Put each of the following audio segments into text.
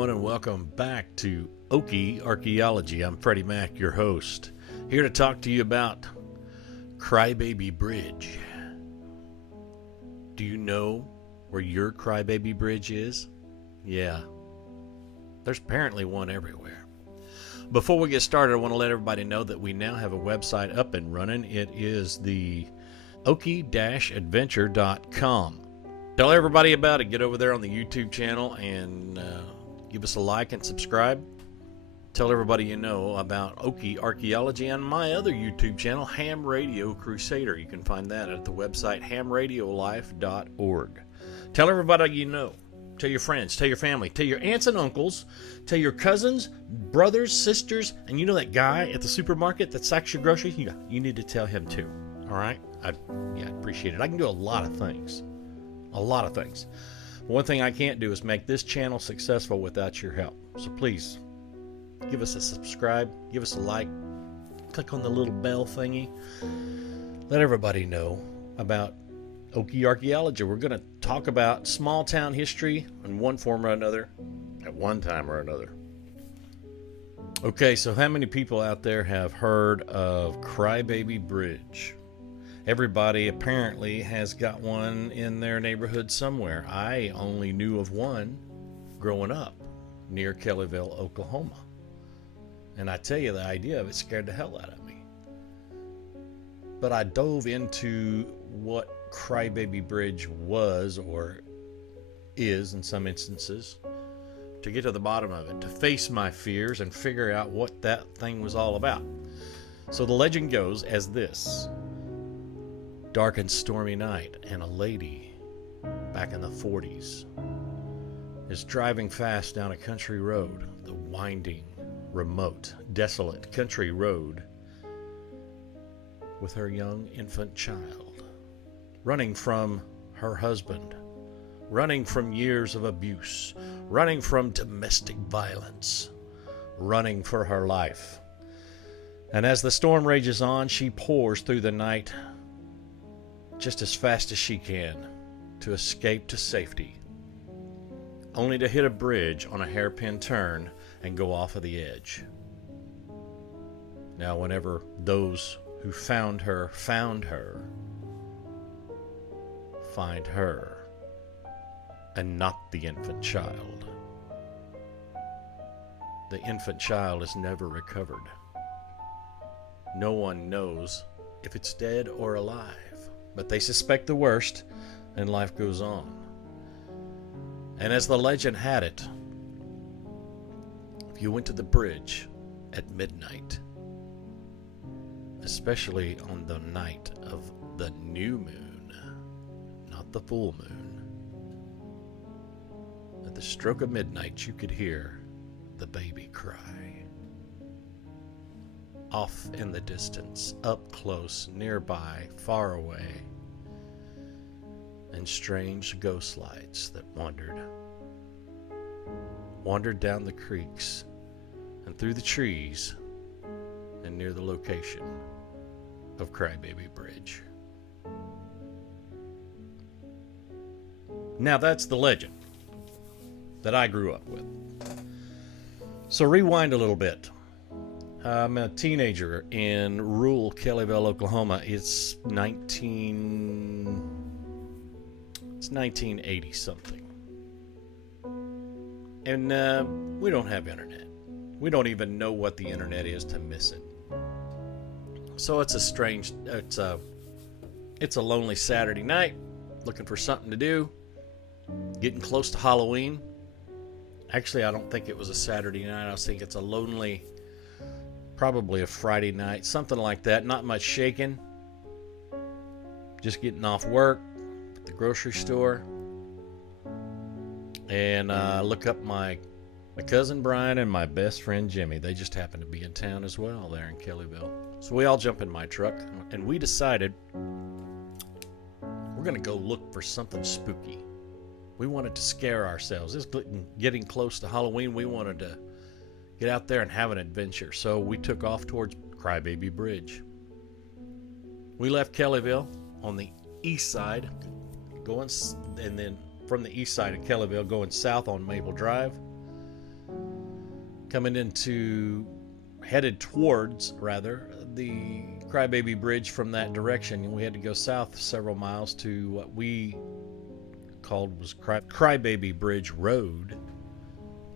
everyone, and welcome back to Okie Archaeology. I'm Freddie Mac, your host, here to talk to you about Crybaby Bridge. Do you know where your Crybaby Bridge is? Yeah, there's apparently one everywhere. Before we get started, I want to let everybody know that we now have a website up and running. It is the Okie-adventure.com. Tell everybody about it. Get over there on the YouTube channel and give us a like and subscribe. Tell everybody you know about Okie Archaeology on my other YouTube channel, Ham Radio Crusader. You can find that at the website hamradiolife.org. Tell everybody you know. Tell your friends, tell your family, tell your aunts and uncles, tell your cousins, brothers, sisters, and you know that guy at the supermarket that sacks your groceries? You need to tell him too. All right? I appreciate it. I can do a lot of things. One thing I can't do is make this channel successful without your help. So please, give us a subscribe, give us a like, click on the little bell thingy. Let everybody know about Okie Archaeology. We're going to talk about small town history in one form or another, at one time or another. Okay, so how many people out there have heard of Crybaby Bridge? Everybody apparently has got one in their neighborhood somewhere. I only knew of one growing up near Kellyville, Oklahoma. And I tell you, the idea of it scared the hell out of me. But I dove into what Crybaby Bridge was, or is in some instances, to get to the bottom of it, to face my fears and figure out what that thing was all about. So the legend goes as this. Dark and stormy night, and a lady back in the 40s is driving fast down a country road, the winding, remote, desolate country road, with her young infant child, running from her husband, running from years of abuse, running from domestic violence, running for her life. And as the storm rages on, she pours through the night just as fast as she can to escape to safety, only to hit a bridge on a hairpin turn and go off of the edge. Now, whenever those who found her, find her, and not the infant child. The infant child is never recovered. No one knows if it's dead or alive. But they suspect the worst, and life goes on. And as the legend had it, if you went to the bridge at midnight, especially on the night of the new moon, not the full moon, at the stroke of midnight you could hear the baby cry. Off in the distance, up close, nearby, far away, and strange ghost lights that wandered down the creeks and through the trees and near the location of Crybaby Bridge. Now that's the legend that I grew up with. So rewind a little bit. I'm a teenager in rural Kellyville, Oklahoma. It's 1980 something. And we don't have internet. We don't even know what the internet is to miss it. So it's a lonely Saturday night, looking for something to do, getting close to Halloween. Actually, I don't think it was a Saturday night. I think it's a lonely, probably a Friday night, something like that. Not much shaking. Just getting off work at the grocery store. And look up my cousin Brian and my best friend Jimmy. They just happened to be in town as well there in Kellyville. So we all jump in my truck, and we decided we're going to go look for something spooky. We wanted to scare ourselves. It's getting close to Halloween. We wanted to get out there and have an adventure. So we took off towards Crybaby Bridge. We left Kellyville on the east side, and then from the east side of Kellyville going south on Maple Drive. headed towards, the Crybaby Bridge from that direction. And we had to go south several miles to what we called was Crybaby Bridge Road.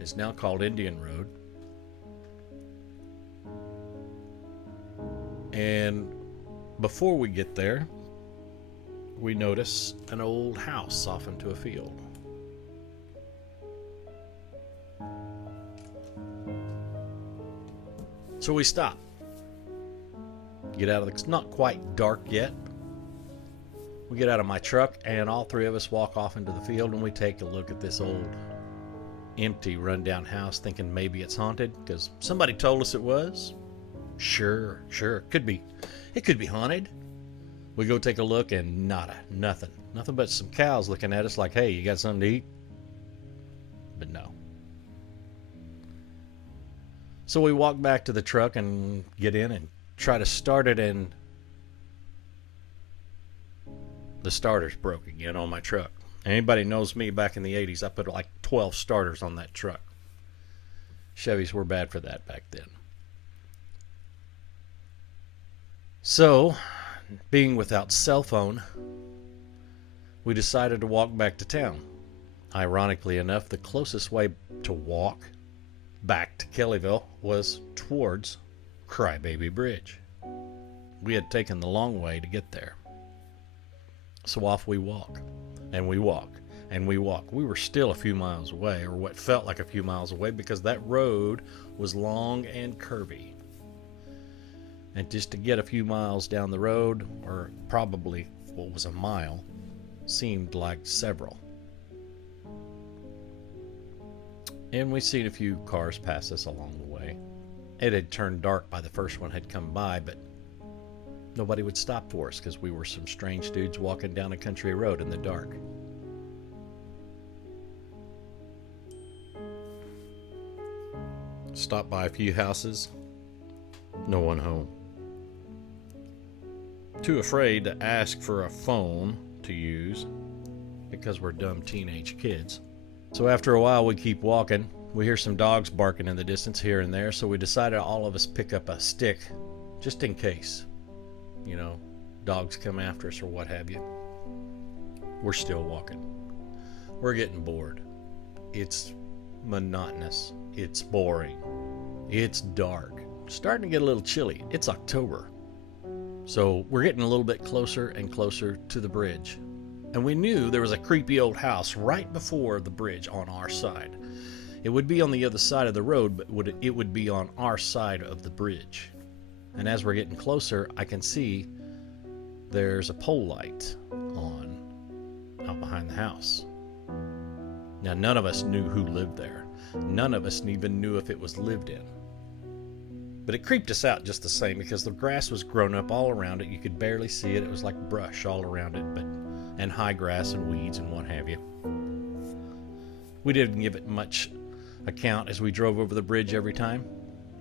It's now called Indian Road. And before we get there, we notice an old house off into a field. So we stop. Get out of it's not quite dark yet. We get out of my truck and all three of us walk off into the field, and we take a look at this old empty rundown house, thinking maybe it's haunted because somebody told us it was. Sure, could be. It could be haunted. We go take a look and nothing but some cows looking at us like, hey, you got something to eat? But no. So we walk back to the truck and get in and try to start it, and the starter's broke again on my truck. Anybody knows me back in the 80s, I put like 12 starters on that truck. Chevys were bad for that back then. So, being without cell phone, we decided to walk back to town. Ironically enough, the closest way to walk back to Kellyville was towards Crybaby Bridge. We had taken the long way to get there. So off we walk, and we walk, and we walk. We were still a few miles away, or what felt like a few miles away, because that road was long and curvy. And just to get a few miles down the road, or probably what was a mile, seemed like several. And we seen a few cars pass us along the way. It had turned dark by the first one had come by, but nobody would stop for us because we were some strange dudes walking down a country road in the dark. Stopped by a few houses. No one home. Too afraid to ask for a phone to use because we're dumb teenage kids. So after a while we keep walking. We hear some dogs barking in the distance here and there, so we decided all of us pick up a stick just in case. You know, dogs come after us or what have you. We're still walking. We're getting bored. It's monotonous. It's boring. It's dark. Starting to get a little chilly. It's October. So we're getting a little bit closer and closer to the bridge. And we knew there was a creepy old house right before the bridge on our side. It would be on the other side of the road, but it would be on our side of the bridge. And as we're getting closer, I can see there's a pole light on out behind the house. Now, none of us knew who lived there. None of us even knew if it was lived in. But it creeped us out just the same because the grass was grown up all around it. You could barely see it. It was like brush all around it, and high grass and weeds and what have you. We didn't give it much account as we drove over the bridge every time,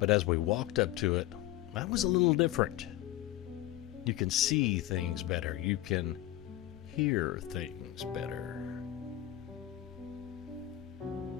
but as we walked up to it, that was a little different. You can see things better. You can hear things better.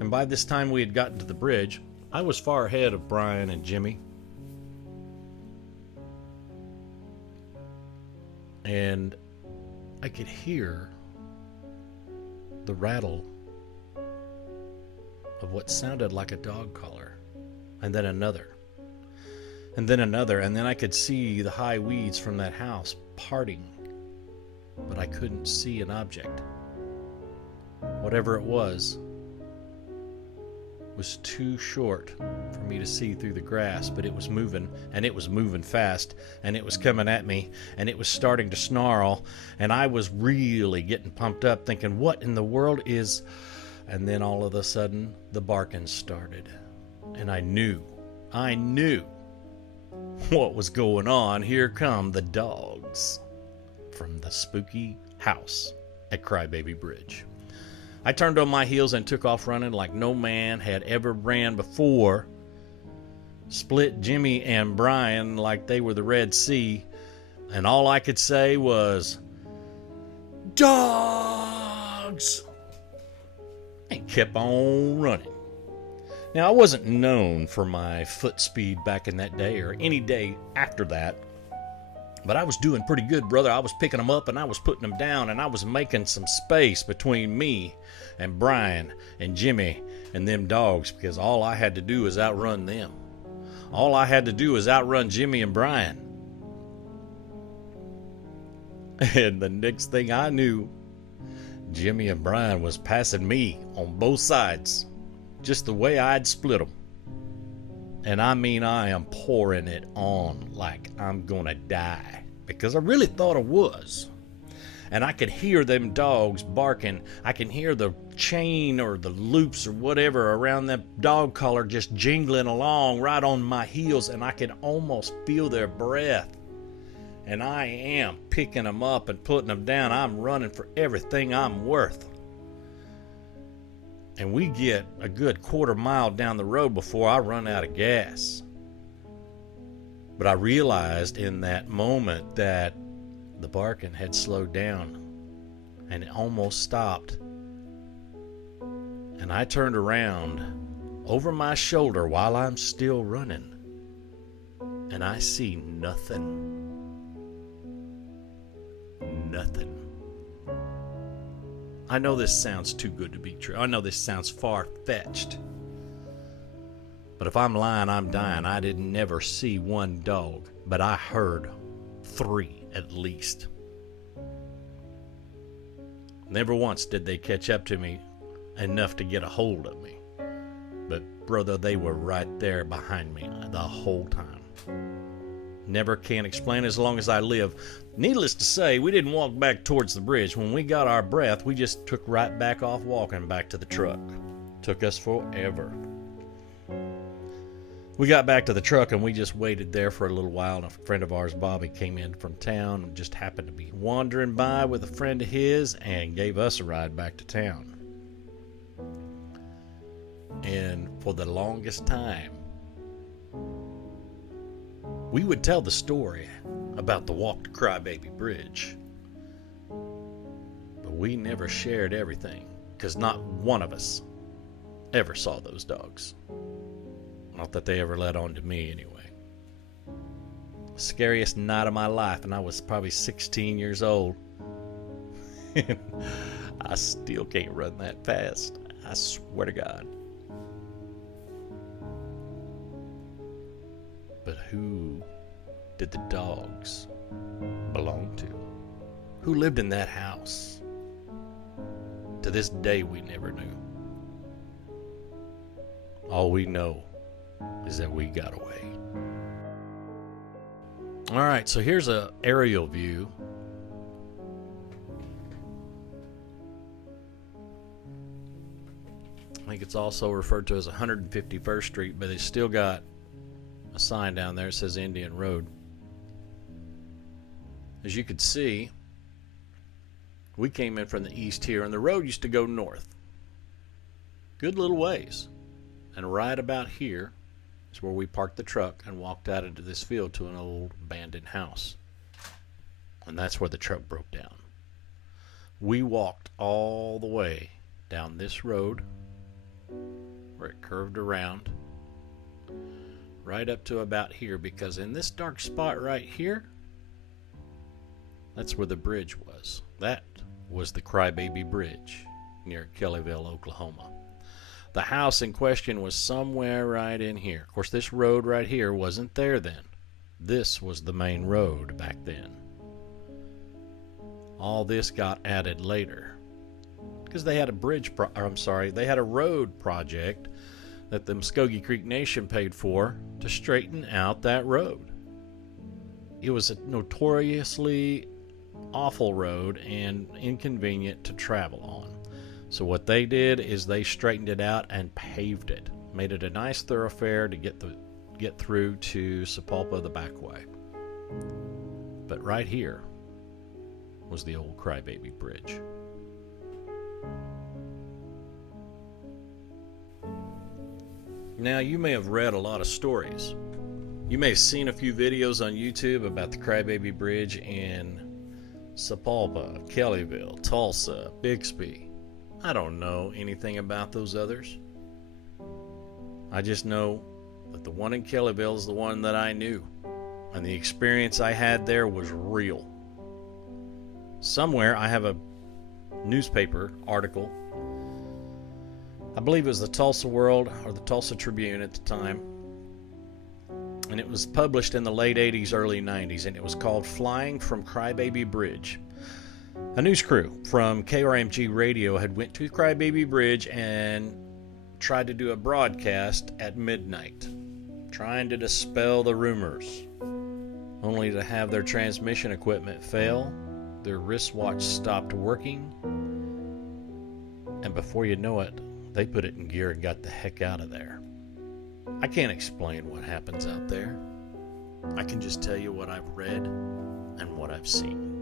And by this time we had gotten to the bridge, I was far ahead of Brian and Jimmy. And I could hear the rattle of what sounded like a dog collar, and then another, and then another, and then I could see the high weeds from that house parting, but I couldn't see an object. Whatever it was too short for me to see through the grass, but it was moving, and it was moving fast, and it was coming at me, and it was starting to snarl, and I was really getting pumped up thinking, what in the world is... And then all of a sudden the barking started, and I knew what was going on. Here come the dogs from the spooky house at Crybaby Bridge. I turned on my heels and took off running like no man had ever ran before. Split Jimmy and Brian like they were the Red Sea, and all I could say was, "Dogs!" and kept on running. Now, I wasn't known for my foot speed back in that day or any day after that, but I was doing pretty good, brother. I was picking them up and I was putting them down, and I was making some space between me and Brian and Jimmy and them dogs, because all I had to do was outrun them. All I had to do was outrun Jimmy and Brian. And the next thing I knew, Jimmy and Brian was passing me on both sides, just the way I'd split them. And I mean, I am pouring it on like I'm gonna die, because I really thought I was. And I could hear them dogs barking. I can hear the chain or the loops or whatever around that dog collar just jingling along right on my heels, and I can almost feel their breath. And I am picking them up and putting them down. I'm running for everything I'm worth. And we get a good quarter mile down the road before I run out of gas. But I realized in that moment that the barking had slowed down, and it almost stopped. And I turned around over my shoulder while I'm still running, and I see nothing. Nothing. I know this sounds too good to be true. I know this sounds far-fetched. But if I'm lying, I'm dying. I didn't never see one dog, but I heard 3 at least. Never once did they catch up to me enough to get a hold of me. But brother, they were right there behind me the whole time. Never can explain as long as I live. Needless to say, we didn't walk back towards the bridge. When we got our breath, we just took right back off walking back to the truck. Took us forever. We got back to the truck and we just waited there for a little while, and a friend of ours, Bobby, came in from town and just happened to be wandering by with a friend of his and gave us a ride back to town. And for the longest time, we would tell the story about the walk to Crybaby Bridge. But we never shared everything, because not one of us ever saw those dogs. Not that they ever let on to me, anyway. Scariest night of my life, and I was probably 16 years old. I still can't run that fast. I swear to God. But who did the dogs belong to? Who lived in that house? To this day, we never knew. All we know is that we got away. All right, so here's an aerial view. I think it's also referred to as 151st Street, but they still got a sign down there that says Indian Road. As you could see, we came in from the east here, and the road used to go north. Good little ways. And right about here is where we parked the truck and walked out into this field to an old abandoned house. And that's where the truck broke down. We walked all the way down this road where it curved around right up to about here, because in this dark spot right here, that's where the bridge was. That was the Crybaby Bridge near Kellyville, Oklahoma. The house in question was somewhere right in here. Of course, this road right here wasn't there then. This was the main road back then. All this got added later because they had they had a road project that the Muskogee Creek Nation paid for to straighten out that road. It was a notoriously awful road and inconvenient to travel on. So what they did is they straightened it out and paved it, made it a nice thoroughfare to get through to Sapulpa the back way. But right here was the old Crybaby Bridge. Now, you may have read a lot of stories. You may have seen a few videos on YouTube about the Crybaby Bridge in Sapulpa, Kellyville, Tulsa, Bixby. I don't know anything about those others. I just know that the one in Kellyville is the one that I knew, and the experience I had there was real. Somewhere I have a newspaper article, I believe it was the Tulsa World or the Tulsa Tribune at the time, and it was published in the late 80s, early 90s, and it was called Flying from Crybaby Bridge. A news crew from KRMG Radio had went to Crybaby Bridge and tried to do a broadcast at midnight, trying to dispel the rumors, only to have their transmission equipment fail, their wristwatch stopped working, and before you know it, they put it in gear and got the heck out of there. I can't explain what happens out there. I can just tell you what I've read and what I've seen.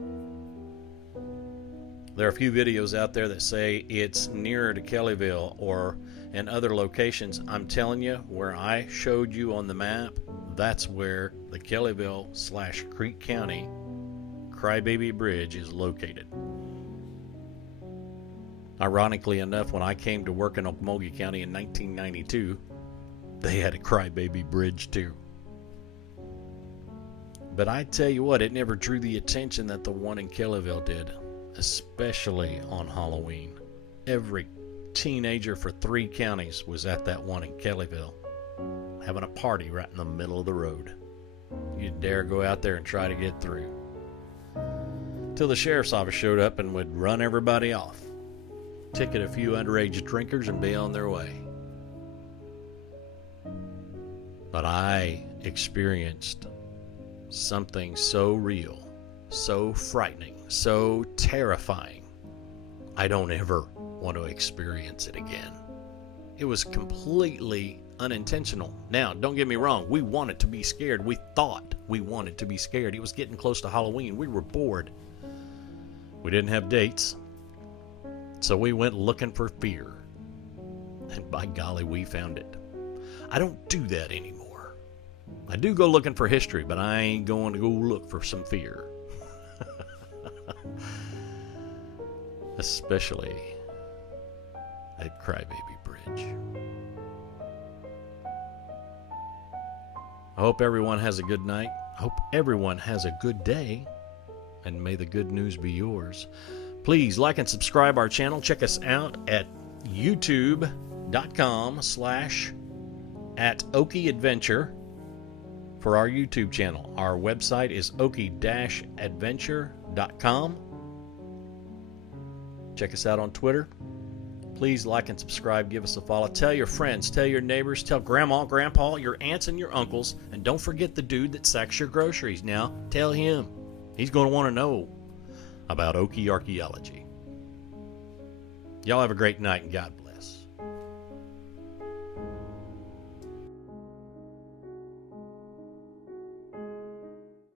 There are a few videos out there that say it's nearer to Kellyville or in other locations. I'm telling you, where I showed you on the map, that's where the Kellyville/Creek County Crybaby Bridge is located. Ironically enough, when I came to work in Okie County in 1992, they had a Crybaby Bridge too. But I tell you what, it never drew the attention that the one in Kellyville did, especially on Halloween. Every teenager for 3 counties was at that one in Kellyville, having a party right in the middle of the road. You'd dare go out there and try to get through, till the sheriff's office showed up and would run everybody off, ticket a few underage drinkers, and be on their way. But I experienced something so real, so frightening, so terrifying, I don't ever want to experience it again. It was completely unintentional. Now, don't get me wrong, we wanted to be scared. We thought we wanted to be scared. It was getting close to Halloween. We were bored. We didn't have dates, so we went looking for fear. And by golly, we found it. I don't do that anymore. I do go looking for history, but I ain't going to go look for some fear. Especially at Crybaby Bridge. I hope everyone has a good night. I hope everyone has a good day. And may the good news be yours. Please like and subscribe our channel. Check us out at youtube.com/@OkieAdventure for our YouTube channel. Our website is okie-adventure.com. Check us out on Twitter. Please like and subscribe. Give us a follow. Tell your friends. Tell your neighbors. Tell grandma, grandpa, your aunts, and your uncles. And don't forget the dude that sacks your groceries. Now, tell him. He's going to want to know about Okie Archaeology. Y'all have a great night and God bless.